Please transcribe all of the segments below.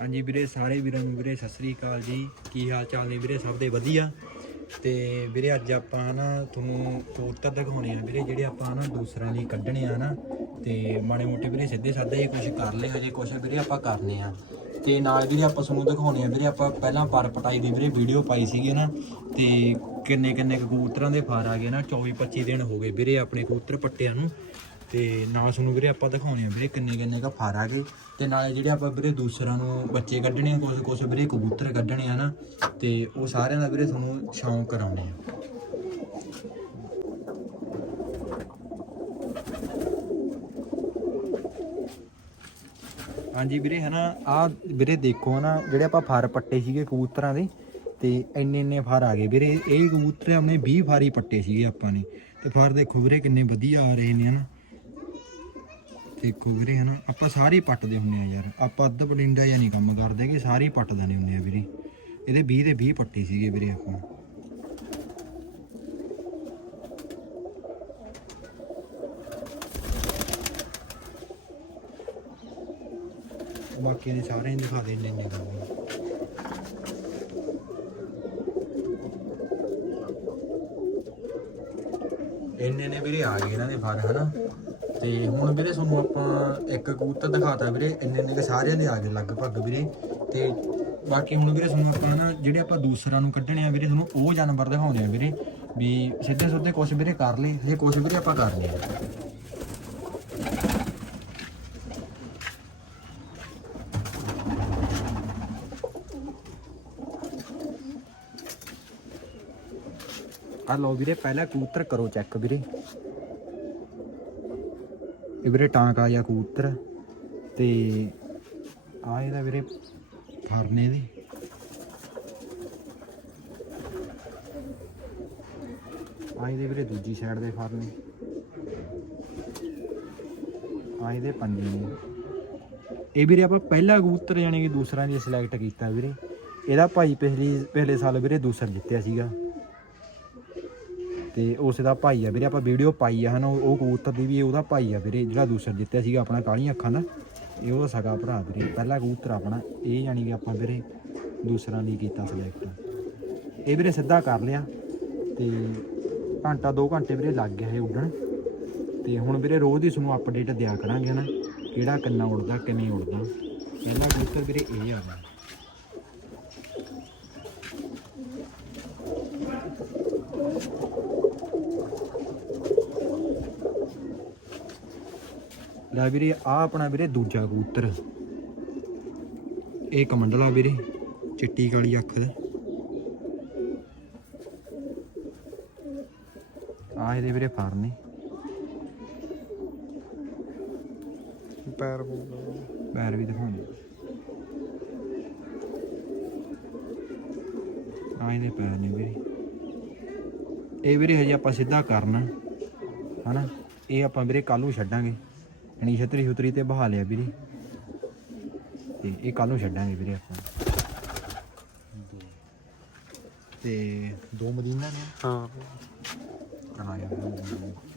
ਹਾਂਜੀ ਵੀਰੇ, ਸਾਰੇ ਵੀਰਾਂ ਨੂੰ ਵੀਰੇ ਸਤਿ ਸ੍ਰੀ ਅਕਾਲ ਜੀ। ਕੀ ਹਾਲ ਚਾਲ ਨੇ ਵੀਰੇ? ਸਭ ਦੇ ਵਧੀਆ? ਤੇ ਵੀਰੇ ਅੱਜ ਆਪਾਂ ਨਾ ਤੁਹਾਨੂੰ ਕਬੂਤਰ ਦਿਖਾਉਣੇ ਆ ਵੀਰੇ, ਜਿਹੜੇ ਆਪਾਂ ਨਾ ਦੂਸਰਾਂ ਲਈ ਕੱਢਣੇ ਆ ਨਾ, ਤੇ ਮਾੜੇ ਮੋਟੇ ਵੀਰੇ ਸਿੱਧੇ ਸਾਧੇ ਜੇ ਕੁਝ ਕਰ ਲਏ, ਹਜੇ ਕੁਝ ਵੀਰੇ ਆਪਾਂ ਕਰਨੇ ਆ। ਤੇ ਨਾਲ ਵੀਰੇ ਆਪਾਂ ਤੁਹਾਨੂੰ ਦਿਖਾਉਣੇ ਆ ਵੀਰੇ, ਆਪਾਂ ਪਹਿਲਾਂ ਪਰ ਪਟਾਈ ਦੀ ਵੀਰੇ ਵੀਡੀਓ ਪਾਈ ਸੀਗੀ ਨਾ, ਤੇ ਕਿੰਨੇ ਕਿੰਨੇ ਕਬੂਤਰਾਂ ਦੇ ਫਾਰ ਆ ਗਏ ਨਾ 24 25 ਦਿਨ ਹੋ ਗਏ ਵੀਰੇ ਆਪਣੇ ਕਬੂਤਰ ਪੱਟਿਆਂ ਨੂੰ। ਤੇ ਨਾਲ ਤੁਹਾਨੂੰ ਵੀਰੇ ਆਪਾਂ ਦਿਖਾਉਣੇ ਆ ਵੀਰੇ ਕਿੰਨੇ ਕਿੰਨੇ ਕਾ ਫਾਰ ਆ ਗਏ ਤੇ ਨਾਲੇ ਜਿਹੜੇ ਆਪਾਂ ਵੀਰੇ ਦੂਸਰਾਂ ਨੂੰ ਬੱਚੇ ਕੱਢਣੇ ਆ ਕੁਝ ਕੁਝ ਵੀਰੇ ਕਬੂਤਰ ਕੱਢਣੇ ਆ ਨਾ, ਤੇ ਉਹ ਸਾਰਿਆਂ ਦਾ ਵੀਰੇ ਤੁਹਾਨੂੰ ਸ਼ੌਂਕ ਕਰਾਉਣੇ ਆ। ਹਾਂਜੀ ਵੀਰੇ, ਹਨਾ ਆ ਵੀਰੇ ਦੇਖੋ ਨਾ, ਜਿਹੜੇ ਆਪਾਂ ਫਰ ਪੱਟੇ ਸੀਗੇ ਕਬੂਤਰਾਂ ਦੇ, ਤੇ ਇੰਨੇ ਇੰਨੇ ਫਰ ਆ ਗਏ ਵੀਰੇ। ਇਹ ਕਬੂਤਰ ਆਪਣੇ 20 ਫਰ ਹੀ ਪੱਟੇ ਸੀਗੇ ਆਪਾਂ ਨੇ। ਤੇ ਫਰ ਦੇਖੋ ਵੀਰੇ ਕਿੰਨੇ ਵਧੀਆ ਆ ਰਹੇ ਨੇ, ਹਨਾ। ਦੇਖੋ ਵੀਰੇ ਹਨਾ, ਆਪਾਂ ਸਾਰੇ ਪੱਟਦੇ ਹੁੰਨੇ ਆ ਯਾਰ। ਆਪਾਂ ਅੱਧ ਬੜਿੰਡਾ ਜਾਂ ਨਹੀਂ ਕੰਮ ਕਰਦੇ ਕਿ ਸਾਰੇ ਹੀ ਪੱਟ ਦਨੇ ਹੁੰਨੇ ਆ ਵੀਰੇ। ਇਹਦੇ 20 ਦੇ 20 ਪੱਟੇ ਸੀਗੇ ਵੀਰੇ ਆਪਾਂ। ਬਾਕੀ ਦੇ ਸਾਰੇ ਦਿਖਾ ਦੇ ਇੰਨੇ ਇੰਨੇ ਕੰਮ। ਇੰਨੇ ਨੇ ਵੀਰੇ ਆ ਗਏ ਇਹਨਾਂ ਦੇ ਫਰ, ਹਨਾ। ਤੇ ਹੁਣ ਵੀਰੇ ਤੁਹਾਨੂੰ ਆਪਾਂ ਇੱਕ ਕਬੂਤਰ ਦਿਖਾਤਾ ਵੀਰੇ, ਇੰਨੇ ਇੰਨੇ ਸਾਰਿਆਂ ਦੇ ਆ ਗਏ ਲਗਭਗ ਵੀਰੇ। ਤੇ ਬਾਕੀ ਹੁਣ ਵੀਰੇ ਤੁਹਾਨੂੰ ਆਪਾਂ ਨਾ ਜਿਹੜੇ ਆਪਾਂ ਦੂਸਰਾਂ ਨੂੰ ਕੱਢਣੇ ਆ ਵੀਰੇ, ਤੁਹਾਨੂੰ ਉਹ ਜਾਨਵਰ ਦਿਖਾਉਂਦੇ ਆ ਵੀਰੇ। ਵੀ ਸਿੱਧੇ ਸੁੱਧੇ ਕੁਝ ਵੀਰੇ ਕਰ ਲਏ ਇਹ ਕੁਝ ਵੀਰੇ ਆਪਾਂ ਕਰਨੇ ਆ ਆ ਲਓ ਵੀਰੇ, ਪਹਿਲਾ ਕਬੂਤਰ ਕਰੋ ਚੈੱਕ ਵੀਰੇ। ਇਹ ਵੀਰੇ ਟਾਂਕਾ ਆ ਕਬੂਤਰ। ਤੇ ਆ ਇਹਦਾ ਵੀਰੇ ਫਰਨੇ ਦੇ ਆ ਇਹਦੇ ਵੀਰੇ ਦੂਜੀ ਸਾਈਡ ਦੇ ਫਰਨੇ ਆ ਇਹਦੇ ਪੰਜੇ ਨੇ ਇਹ ਵੀਰੇ ਆਪਾਂ ਪਹਿਲਾ ਕਬੂਤਰ ਯਾਨੀ ਕਿ ਦੂਸਰਾ ਦੀ ਸਿਲੈਕਟ ਕੀਤਾ ਵੀਰੇ। ਇਹਦਾ ਭਾਈ ਪਿਛਲੀ ਪਿਛਲੇ ਸਾਲ ਵੀਰੇ ਦੂਸਰਾ ਜਿੱਤਿਆ ਸੀਗਾ। ਤੇ ਉਸ ਦਾ ਭਾਈ ਆ ਵੀਰੇ, ਆਪਾਂ ਵੀਡੀਓ ਪਾਈ ਆ ਹਨ, ਉਹ ਉਹ ਕਬੂਤਰ ਦੀ ਵੀ ਉਹਦਾ ਭਾਈ ਆ ਵੀਰੇ, ਜਿਹੜਾ ਦੂਸਰ ਜਿੱਤਿਆ ਸੀਗਾ ਆਪਣਾ ਕਾਲੀਆਂ ਅੱਖਾਂ ਦਾ ਇਹ ਉਹਦਾ ਸਗਾ ਭਰਾ ਵੀਰੇ, ਪਹਿਲਾ ਕਬੂਤਰ ਆਪਣਾ, ਇਹ ਯਾਨੀ ਕਿ ਆਪਾਂ ਵੀਰੇ ਦੂਸਰਾ ਨਹੀਂ ਕੀਤਾ ਸਿਲੈਕਟ ਇਹ ਵੀਰੇ ਸਿੱਧਾ ਕਰ ਲਿਆ ਤੇ ਘੰਟਾ 2 ਘੰਟੇ ਵੀਰੇ ਲੱਗ ਗਿਆ ਇਹ ਉੱਡਣ। ਤੇ ਹੁਣ ਵੀਰੇ ਰੋਜ਼ ਦੀ ਤੁਹਾਨੂੰ ਅਪਡੇਟ ਦਿਆ ਕਰਾਂਗੇ ਹਨਾ, ਕਿਹੜਾ ਕਿੰਨਾ ਉੱਡਦਾ, ਕਿਵੇਂ ਉੱਡਦਾ। ਪਹਿਲਾ ਕਬੂਤਰ ਵੀਰੇ ਇਹ ਆ ਵਾ। ਲੈ ਵੀਰੇ ਆ ਆਪਣਾ ਵੀਰੇ ਦੂਜਾ ਕਬੂਤਰ। ਇਹ ਕਮੰਡਲਾ ਵੀਰੇ, ਚਿੱਟੀ ਕਾਲੀ ਅੱਖ ਦਾ। ਆ ਇਹਦੇ ਵੀਰੇ ਫਰ ਨੇ। ਪੈਰ ਪੈਰ ਵੀ ਦਿਖਾਉਂਦੇ ਆ ਇਹਦੇ ਪੈਰ ਨੇ ਵੀਰੇ। ਇਹ ਵੀਰੇ ਹਜੇ ਆਪਾਂ ਸਿੱਧਾ ਕਰਨਾ, ਹਨਾ? ਇਹ ਆਪਾਂ ਵੀਰੇ ਕੱਲ ਨੂੰ ਛੱਡਾਂਗੇ। ਯਾਨੀ ਛਤਰੀ ਛੁਤਰੀ ਤੇ ਬਹਾ ਲਿਆ ਵੀਰੇ। ਤੇ ਇਹ ਕੱਲ ਨੂੰ ਛੱਡਾਂਗੇ ਵੀਰੇ ਆਪਾਂ। ਤੇ ਦੋ ਮਦੀਨਾ ਨੇ। ਹਾਂ। ਯਾਰ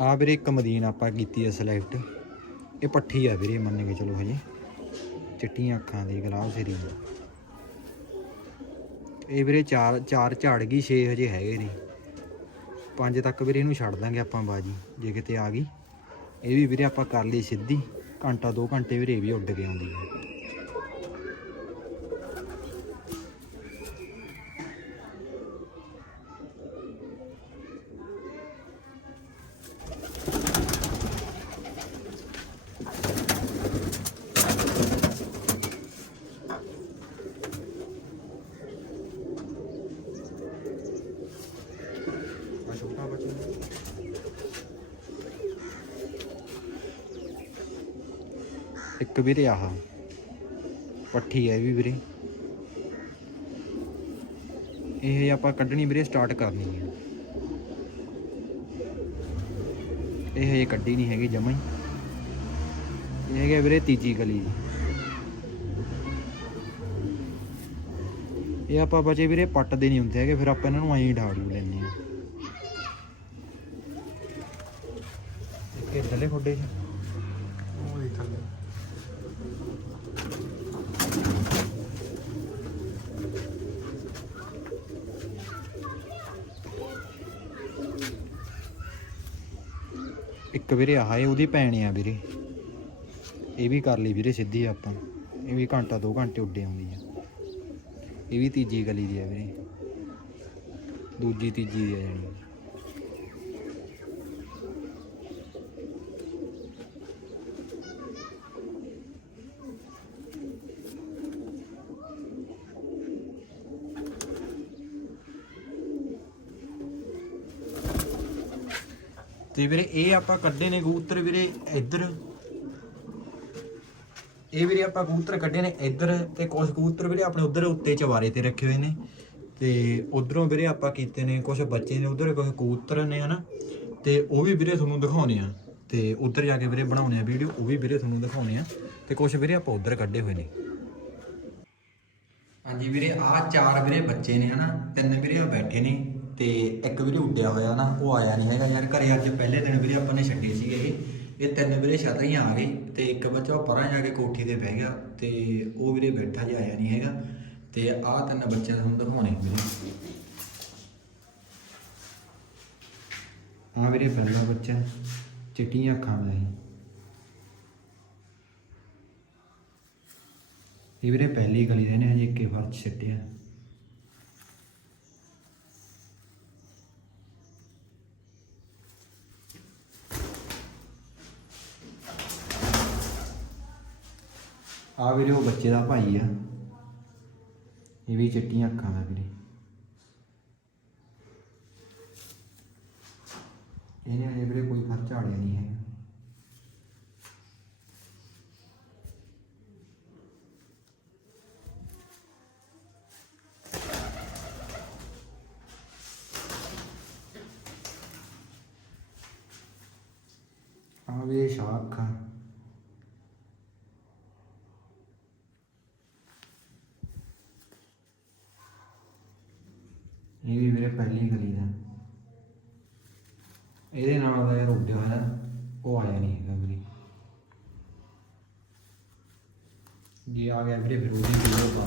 ਆ ਵੀਰੇ ਇੱਕ ਮਦੀਨ ਆਪਾਂ ਕੀਤੀ ਹੈ ਸਿਲੈਕਟ ਇਹ ਪੱਠੀ ਆ ਵੀਰੇ, ਮੰਨ ਕੇ ਚਲੋ ਹਜੇ। ਚਿੱਟੀਆਂ ਅੱਖਾਂ ਦੀ ਗਲਾਬ ਸਿਰੀ ਇਹ ਵੀਰੇ ਚਾਰ ਚਾਰ ਝਾੜ ਗਈ 6 ਹਜੇ ਹੈਗੇ ਨੇ। ਪੰਜ ਤੱਕ ਵੀਰੇ ਇਹਨੂੰ ਛੱਡ ਦਾਂਗੇ ਆਪਾਂ ਬਾਜੀ, ਜੇ ਕਿਤੇ ਆ ਗਈ। ਇਹ ਵੀ ਵੀਰੇ ਆਪਾਂ ਕਰ ਲਈ ਸਿੱਧੀ। ਘੰਟਾ 2 ਘੰਟੇ ਵੀਰੇ ਵੀ ਉੱਡ ਕੇ ਆਉਂਦੀ ਹੈ ਇੱਕ ਵੀਰੇ ਆਹ। ਪੱਠੀ ਹੈ ਵੀ ਵੀਰੇ। ਇਹ ਆਪਾਂ ਕੱਢਣੀ ਵੀਰੇ ਸਟਾਰਟ ਕਰਨੀ ਹੈ ਇਹ ਹਜੇ ਕੱਢੀ ਨਹੀਂ ਹੈਗੀ ਜਮਾਂ ਹੀ। ਇਹ ਹੈਗਾ ਵੀਰੇ ਤੀਜੀ ਗਲੀ। ਇਹ ਆਪਾਂ ਬਚੇ ਵੀਰੇ ਪੱਟਦੇ ਨਹੀਂ ਹੁੰਦੇ ਹੈਗੇ, ਫਿਰ ਆਪਾਂ ਇਹਨਾਂ ਨੂੰ ਐਂ ਢਾੜੂ ਲੈਂਦੇ ਆ। ਇੱਕ ਇੱਧਰਲੇ ਖੋਡੇ 'ਚ ਉਹ ਥੱਲੇ। ਇੱਕ ਵੀਰੇ ਆਹ ਏ ਉਹਦੀ ਭੈਣ ਆ ਵੀਰੇ। ਇਹ ਵੀ ਕਰ ਲਈ ਵੀਰੇ ਸਿੱਧੀ ਆਪਾਂ। ਇਹ ਵੀ ਘੰਟਾ 2 ਘੰਟੇ ਉੱਡੇ ਆਉਂਦੀ ਆ। ਇਹ ਵੀ ਤੀਜੀ ਗਲੀ ਦੀ ਆ ਵੀਰੇ। ਦੂਜੀ, ਤੀਜੀ ਦੀ ਆ ਜਾਣੀ। ਤੇ ਵੀਰੇ, ਇਹ ਆਪਾਂ ਕੱਢੇ ਨੇ ਕਬੂਤਰ ਵੀਰੇ ਇੱਧਰ। ਇਹ ਵੀਰੇ ਆਪਾਂ ਕਬੂਤਰ ਕੱਢੇ ਨੇ ਇੱਧਰ ਤੇ ਕੁਝ ਕਬੂਤਰ ਵੀਰੇ ਆਪਣੇ ਉਧਰ ਉੱਤੇ ਚਵਾਰੇ ਤੇ ਰੱਖੇ ਹੋਏ ਨੇ। ਤੇ ਉਧਰੋਂ ਵੀਰੇ ਆਪਾਂ ਕੀਤੇ ਨੇ ਕੁਝ ਬੱਚੇ ਨੇ, ਉਧਰ ਕੁਝ ਕਬੂਤਰ ਨੇ, ਹਨਾ? ਤੇ ਉਹ ਵੀ ਵੀਰੇ ਤੁਹਾਨੂੰ ਦਿਖਾਉਣੇ ਆ। ਤੇ ਉਧਰ ਜਾ ਕੇ ਵੀਰੇ ਬਣਾਉਣੇ ਆ ਵੀਡੀਓ ਉਹ ਵੀ ਵੀਰੇ ਤੁਹਾਨੂੰ ਦਿਖਾਉਣੇ ਆ। ਤੇ ਕੁਝ ਵੀਰੇ ਆਪਾਂ ਉਧਰ ਕੱਢੇ ਹੋਏ ਨੇ। ਹਾਂਜੀ ਵੀਰੇ, ਆਹ ਚਾਰ ਵੀਰੇ ਬੱਚੇ ਨੇ, ਹਨਾ? ਤਿੰਨ ਵੀਰੇ ਆ ਬੈਠੇ ਨੇ। ਤੇ ਇੱਕ ਵੀਰੇ ਉੱਡਿਆ ਹੋਇਆ ਨਾ, ਉਹ ਆਇਆ ਨਹੀਂ ਹੈਗਾ ਯਾਰ, ਘਰੇ ਅੱਜ ਪਹਿਲੇ ਦਿਨ ਵੀਰੇ ਆਪਾਂ ਨੇ ਛੱਡੇ ਸੀਗੇ ਇਹ। ਇਹ ਤਿੰਨ ਵੀਰੇ ਛੱਤ ਹੀ ਆ ਗਏ ਤੇ ਇੱਕ ਬੱਚਾ ਉਹ ਪਰਾਂ ਜਾ ਕੇ ਕੋਠੀ ਤੇ ਬਹਿ ਗਿਆ ਤੇ ਉਹ ਵੀਰੇ ਬੈਠਾ ਜਿਹਾ ਆਇਆ ਨਹੀਂ ਹੈਗਾ ਤੇ ਆਹ ਤਿੰਨ ਬੱਚਿਆਂ ਤੁਹਾਨੂੰ ਦਿਖਾਉਣੇ ਵੀਰੇ। ਆਹ ਵੀਰੇ ਪਹਿਲਾ ਬੱਚਾ, ਚਿੱਟੀਆਂ ਅੱਖਾਂ ਦਾ ਹੈ ਇਹ ਵੀਰੇ ਪਹਿਲੀ ਗਲੀ ਦੇ ਨੇ, ਹਜੇ ਇੱਕੇ ਵਾਰ ਚ ਛੱਡਿਆ ਆ ਵੀਰੇ ਉਹ ਬੱਚੇ ਦਾ ਭਾਈ ਆ। ਇਹ ਵੀ ਚਿੱਟੀਆਂ ਅੱਖਾਂ ਦਾ ਵੀਰੇ। ਇਹਨੇ ਹਜੇ ਵੀਰੇ ਕੋਈ ਫਰ ਝਾੜਿਆ ਨਹੀਂ ਹੈ ਆ ਵੀਰੇ ਸ਼ਾਹ ਅੱਖਾਂ ਇਹ ਵੀ ਵੀਰੇ ਪਹਿਲੀ ਗਲੀ ਦਾ। ਇਹਦੇ ਨਾਲ ਦਾ ਯਾਰ ਉੱਡਿਆ ਹੋਇਆ, ਉਹ ਆਇਆ ਨਹੀਂ ਹੈਗਾ ਵੀਰੇ। ਜੇ ਆ ਗਿਆ ਵੀਰੇ, ਫਿਰ ਉਹਦੀ ਵੀਡੀਓ ਪਾ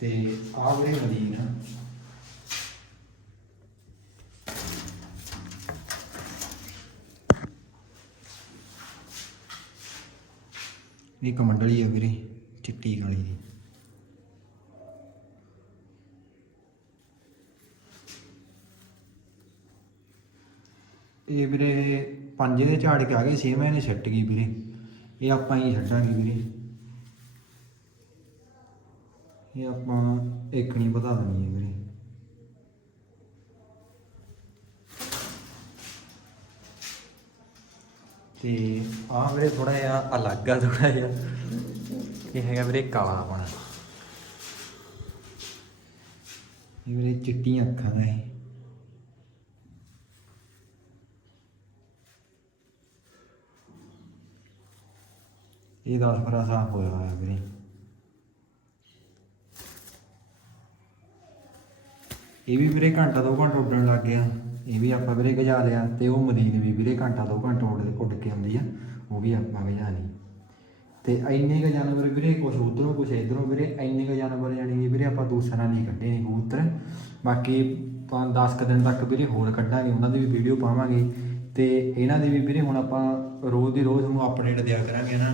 ਤੇ ਆ ਵੀਰੇ ਗਲੀ ਨਾ। ਇਹ ਕਮੰਡਲੀ ਆ ਵੀਰੇ, ਚਿੱਟੀ ਕਾਲੀ ਦੀ। ਇਹ ਵੀਰੇ ਪੰਜੇ ਦੇ ਝਾੜ ਕੇ ਆ ਗਏ, ਛੇ ਮਹੀਨੇ ਛੱਟ ਗਈ ਵੀਰੇ? ਇਹ ਆਪਾਂ ਹੀ ਛੱਡਾਂਗੇ ਵੀਰੇ। ਇਹ ਆਪਾਂ ਇੱਕ ਨਹੀਂ ਵਧਾ ਦੇਣੀ ਹੈ ਵੀਰੇ। ਤੇ ਆਹ ਵੀਰੇ ਥੋੜਾ ਜਿਹਾ ਅਲੱਗ ਆ ਥੋੜਾ ਜਿਹਾ। ਇਹ ਹੈਗਾ ਵੀਰੇ ਕਾਲਾ ਆਪਣਾ ਇਹ ਵੀਰੇ ਚਿੱਟੀਆਂ ਅੱਖਾਂ ਦਾ ਹੈ ਇਹ 10 ਫਰਾ ਸਾਫ਼ ਹੋਇਆ ਹੋਇਆ ਵੀਰੇ ਇਹ ਵੀ ਵੀਰੇ ਘੰਟਾ ਦੋ ਘੰਟਾ ਉੱਡਣ ਲੱਗ ਗਿਆ ਇਹ ਵੀ ਆਪਾਂ ਵੀਰੇ ਗਜਾ ਲਿਆ ਤੇ ਉਹ ਮਦੀਨ ਵੀ ਵੀਰੇ ਘੰਟਾ ਦੋ ਘੰਟਾ ਉੱਡ ਉੱਡ ਕੇ ਆਉਂਦੀ ਆ ਉਹ ਵੀ ਆਪਾਂ ਗਜਾ ਲਈ ਤੇ ਇੰਨੇ ਕ ਜਾਨਵਰ ਵੀਰੇ ਕੁਝ ਉਧਰੋਂ ਕੁਝ ਇਧਰੋਂ ਵੀਰੇ ਇੰਨੇ ਕ ਜਾਨਵਰ ਜਾਨੀ ਵੀਰੇ ਆਪਾਂ ਦੂਸਰਾਂ ਨਹੀਂ ਕੱਢੇ ਨੇ ਕਬੂਤਰ ਬਾਕੀ 5-10 ਕ ਦਿਨ ਤੱਕ ਵੀਰੇ ਹੋਰ ਕੱਢਾਂਗੇ ਉਹਨਾਂ ਦੀ ਵੀ ਵੀਡੀਓ ਪਾਵਾਂਗੇ ਤੇ ਇਹਨਾਂ ਦੇ ਵੀ ਵੀਰੇ ਹੁਣ ਆਪਾਂ ਰੋਜ਼ ਦੀ ਰੋਜ਼ ਨੂੰ ਅਪਡੇਟ ਦਿਆ ਕਰਾਂਗੇ ਨਾ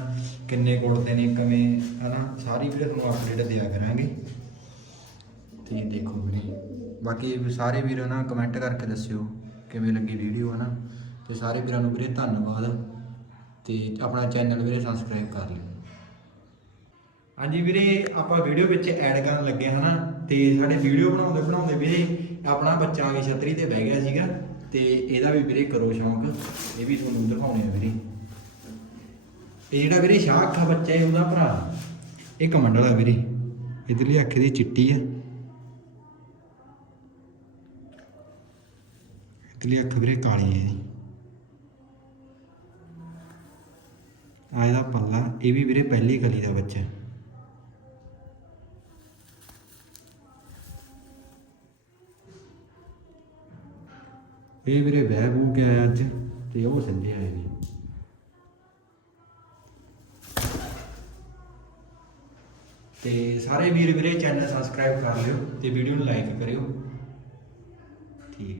ਕਿੰਨੇ ਕੁੜਦੇ ਨੇ, ਕਿਵੇਂ, ਹਨਾ, ਸਾਰੀ ਵੀਰੇ ਤੁਹਾਨੂੰ ਅਪਡੇਟ ਦਿਆ ਕਰਾਂਗੇ। ਤੇ ਦੇਖੋ ਵੀਰੇ, ਬਾਕੀ ਸਾਰੇ ਵੀਰ ਨਾ ਕਮੈਂਟ ਕਰਕੇ ਦੱਸਿਓ ਕਿਵੇਂ ਲੱਗੀ ਵੀਡੀਓ ਹਨਾ। ਤੇ ਸਾਰੇ ਵੀਰਾਂ ਨੂੰ ਵੀਰੇ ਧੰਨਵਾਦ। ਤੇ ਆਪਣਾ ਚੈਨਲ ਵੀਰੇ ਸਬਸਕ੍ਰਾਈਬ ਕਰ ਲਿਓ। ਹਾਂਜੀ ਵੀਰੇ, ਆਪਾਂ ਵੀਡੀਓ ਵਿੱਚ ਐਡ ਕਰਨ ਲੱਗੇ ਹਾਂ ਹਨਾ। ਤੇ ਸਾਡੇ ਵੀਡੀਓ ਬਣਾਉਂਦੇ ਬਣਾਉਂਦੇ ਵੀਰੇ ਆਪਣਾ ਬੱਚਾ ਆ ਕੇ ਛਤਰੀ ਤੇ ਬਹਿ ਗਿਆ ਸੀਗਾ। ਤੇ ਇਹਦਾ ਵੀ ਵੀਰੇ ਕਰੋ ਸ਼ੌਂਕ, ਇਹ ਵੀ ਤੁਹਾਨੂੰ ਦਿਖਾਉਣੇ ਆ ਵੀਰੇ। ਇਹ ਜਿਹੜਾ ਵੀਰੇ ਸ਼ਾਹ ਅੱਖਾ ਬੱਚਾ ਹੈ ਉਹਦਾ ਭਰਾ। ਇਹ ਕਮੰਡਲ ਆ ਵੀਰੇ, ਇਧਰਲੀ ਅੱਖ ਦੀ ਚਿੱਟੀ ਆ। ਇਧਰਲੀ ਅੱਖ ਵੀਰੇ ਕਾਲੀ ਹੈ ਜੀ। ਆ ਇਹਦਾ ਪੱਲਾ, ਇਹ ਵੀ ਵੀਰੇ ਪਹਿਲੀ ਗਲੀ ਦਾ ਬੱਚਾ ਇਹ ਵੀਰੇ ਬਹਿ ਬੂ ਕੇ ਆਇਆ ਅੱਜ, ਤੇ ਉਹ ਸੰਜੇ ਆਏ ਨੇ। ਤੇ ਸਾਰੇ ਵੀਰ ਵੀਰੇ ਚੈਨਲ ਸਬਸਕ੍ਰਾਈਬ ਕਰ ਲਿਓ ਤੇ ਵੀਡੀਓ ਨੂੰ ਲਾਈਕ ਕਰਿਓ।